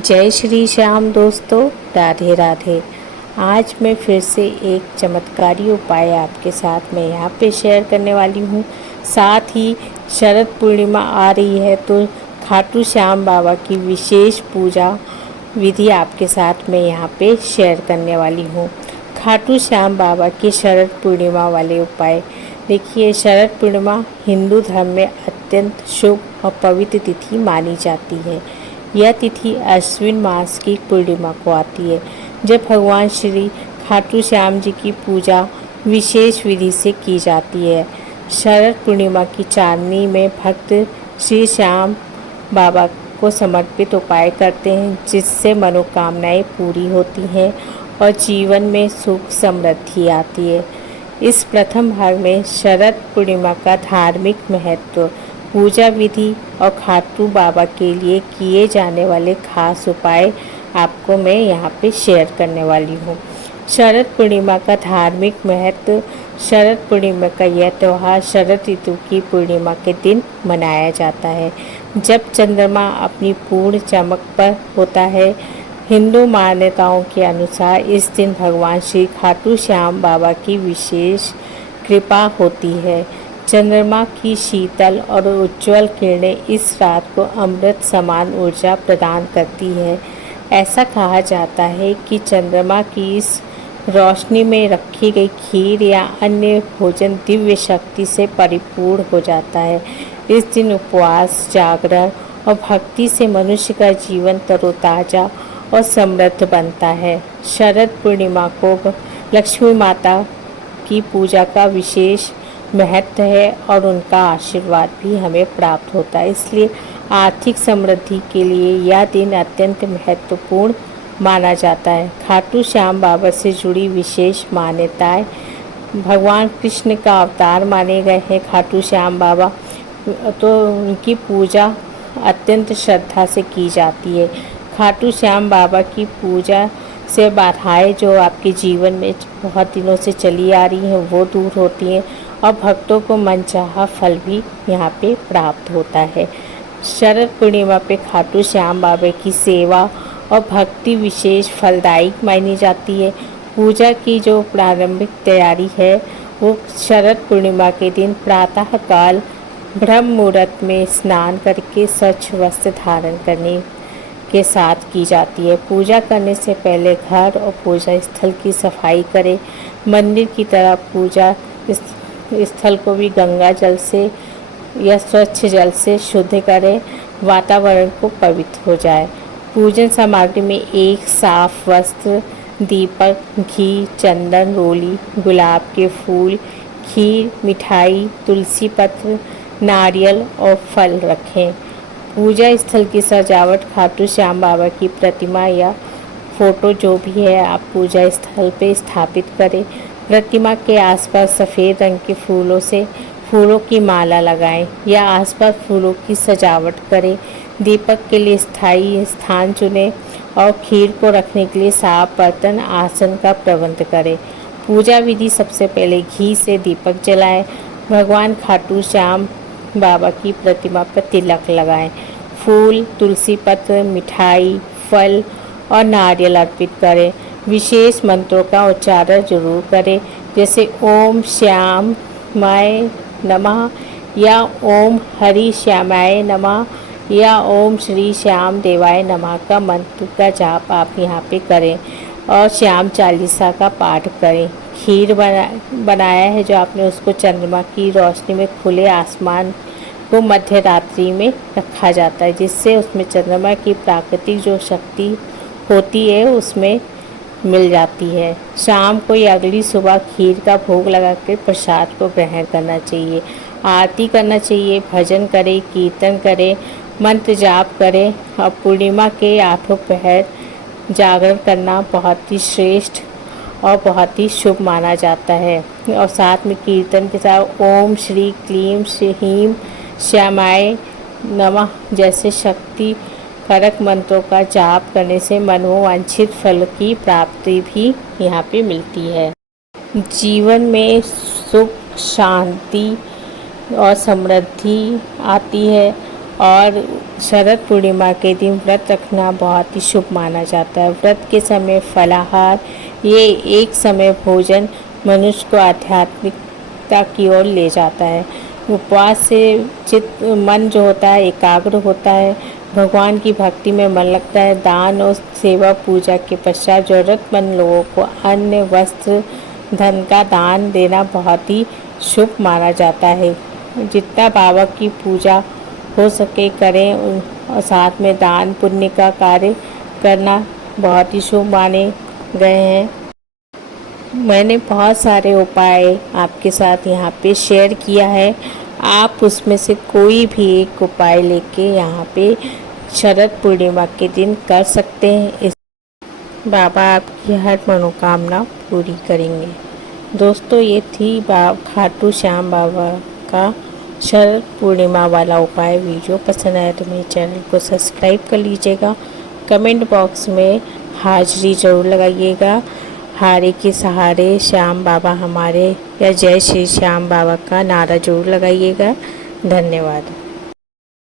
जय श्री श्याम दोस्तों, राधे राधे। आज मैं फिर से एक चमत्कारी उपाय आपके साथ मैं यहाँ पे शेयर करने वाली हूँ। साथ ही शरद पूर्णिमा आ रही है तो खाटू श्याम बाबा की विशेष पूजा विधि आपके साथ मैं यहाँ पे शेयर करने वाली हूँ। खाटू श्याम बाबा की शरद पूर्णिमा वाले उपाय देखिए। शरद पूर्णिमा हिंदू धर्म में अत्यंत शुभ और पवित्र तिथि मानी जाती है। यह तिथि अश्विन मास की पूर्णिमा को आती है, जब भगवान श्री खाटू श्याम जी की पूजा विशेष विधि से की जाती है। शरद पूर्णिमा की चांदनी में भक्त श्री श्याम बाबा को समर्पित उपाय करते हैं, जिससे मनोकामनाएं पूरी होती हैं और जीवन में सुख समृद्धि आती है। इस प्रथम भाग में शरद पूर्णिमा का धार्मिक महत्व, पूजा विधि और खाटू बाबा के लिए किए जाने वाले खास उपाय आपको मैं यहाँ पे शेयर करने वाली हूँ। शरद पूर्णिमा का धार्मिक महत्व। शरद पूर्णिमा का यह त्यौहार शरद ऋतु की पूर्णिमा के दिन मनाया जाता है, जब चंद्रमा अपनी पूर्ण चमक पर होता है। हिंदू मान्यताओं के अनुसार इस दिन भगवान श्री खाटू श्याम बाबा की विशेष कृपा होती है। चंद्रमा की शीतल और उज्ज्वल किरणें इस रात को अमृत समान ऊर्जा प्रदान करती है। ऐसा कहा जाता है कि चंद्रमा की इस रोशनी में रखी गई खीर या अन्य भोजन दिव्य शक्ति से परिपूर्ण हो जाता है। इस दिन उपवास, जागरण और भक्ति से मनुष्य का जीवन तरोताजा और समृद्ध बनता है। शरद पूर्णिमा को लक्ष्मी माता की पूजा का विशेष महत्व है और उनका आशीर्वाद भी हमें प्राप्त होता है, इसलिए आर्थिक समृद्धि के लिए यह दिन अत्यंत महत्वपूर्ण माना जाता है। खाटू श्याम बाबा से जुड़ी विशेष मान्यताएं। भगवान कृष्ण का अवतार माने गए हैं खाटू श्याम बाबा, तो उनकी पूजा अत्यंत श्रद्धा से की जाती है। खाटू श्याम बाबा की पूजा से बाधाएं जो आपके जीवन में बहुत दिनों से चली आ रही हैं वो दूर होती हैं और भक्तों को मनचाहा फल भी यहाँ पे प्राप्त होता है। शरद पूर्णिमा पे खाटू श्याम बाबा की सेवा और भक्ति विशेष फलदायक मानी जाती है। पूजा की जो प्रारंभिक तैयारी है वो शरद पूर्णिमा के दिन प्रातः काल ब्रह्म मुहूर्त में स्नान करके स्वच्छ वस्त्र धारण करने के साथ की जाती है। पूजा करने से पहले घर और पूजा स्थल की सफाई करें। मंदिर की तरह पूजा स्थल को भी गंगा जल से या स्वच्छ जल से शुद्ध करें, वातावरण को पवित्र हो जाए। पूजन सामग्री में एक साफ वस्त्र, दीपक, घी, चंदन, रोली, गुलाब के फूल, खीर, मिठाई, तुलसी पत्र, नारियल और फल रखें। पूजा स्थल की सजावट खाटू श्याम बाबा की प्रतिमा या फोटो जो भी है आप पूजा स्थल पे स्थापित करें। प्रतिमा के आसपास सफ़ेद रंग के फूलों की माला लगाएं या आसपास फूलों की सजावट करें। दीपक के लिए स्थायी स्थान चुनें और खीर को रखने के लिए साफ बर्तन, आसन का प्रबंध करें। पूजा विधि। सबसे पहले घी से दीपक जलाएं। भगवान खाटू श्याम बाबा की प्रतिमा पर तिलक लगाएं। फूल, तुलसी पत्र, मिठाई, फल और नारियल अर्पित करें। विशेष मंत्रों का उच्चारण जरूर करें, जैसे ओम श्यामाय नमः या ओम हरि श्यामाय नमः या ओम श्री श्याम देवाय नमः का मंत्र का जाप आप यहाँ पे करें और श्याम चालीसा का पाठ करें। खीर बनाया है जो आपने, उसको चंद्रमा की रोशनी में खुले आसमान को मध्य रात्रि में रखा जाता है, जिससे उसमें चंद्रमा की प्राकृतिक जो शक्ति होती है उसमें मिल जाती है। शाम को या अगली सुबह खीर का भोग लगाकर प्रसाद को ग्रहण करना चाहिए। आरती करना चाहिए, भजन करें, कीर्तन करें, मंत्र जाप करें और पूर्णिमा के 8 पहर जागरण करना बहुत ही श्रेष्ठ और बहुत ही शुभ माना जाता है। और साथ में कीर्तन के साथ ओम श्री क्लीम ह्रीं श्यामाय नमः जैसे शक्ति कारक मंत्रों का जाप करने से मनोवांछित फल की प्राप्ति भी यहाँ पे मिलती है। जीवन में सुख, शांति और समृद्धि आती है और शरद पूर्णिमा के दिन व्रत रखना बहुत ही शुभ माना जाता है। व्रत के समय फलाहार, ये एक समय भोजन मनुष्य को आध्यात्मिकता की ओर ले जाता है। उपवास से मन जो होता है एकाग्र होता है, भगवान की भक्ति में मन लगता है। दान और सेवा पूजा के पश्चात ज़रूरतमंद लोगों को अन्न, वस्त्र, धन का दान देना बहुत ही शुभ माना जाता है। जितना बाबा की पूजा हो सके करें और साथ में दान पुण्य का कार्य करना बहुत ही शुभ माने गए हैं। मैंने बहुत सारे उपाय आपके साथ यहाँ पे शेयर किया है। आप उसमें से कोई भी एक उपाय लेके यहाँ पे शरद पूर्णिमा के दिन कर सकते हैं। इस बाबा आपकी हर मनोकामना पूरी करेंगे। दोस्तों, ये थी खाटू श्याम बाबा का शरद पूर्णिमा वाला उपाय। वीडियो पसंद आया तो मेरे चैनल को सब्सक्राइब कर लीजिएगा। कमेंट बॉक्स में हाजिरी ज़रूर लगाइएगा। हारे के सहारे श्याम बाबा हमारे या जय श्री श्याम बाबा का नारा जरूर लगाइएगा। धन्यवाद।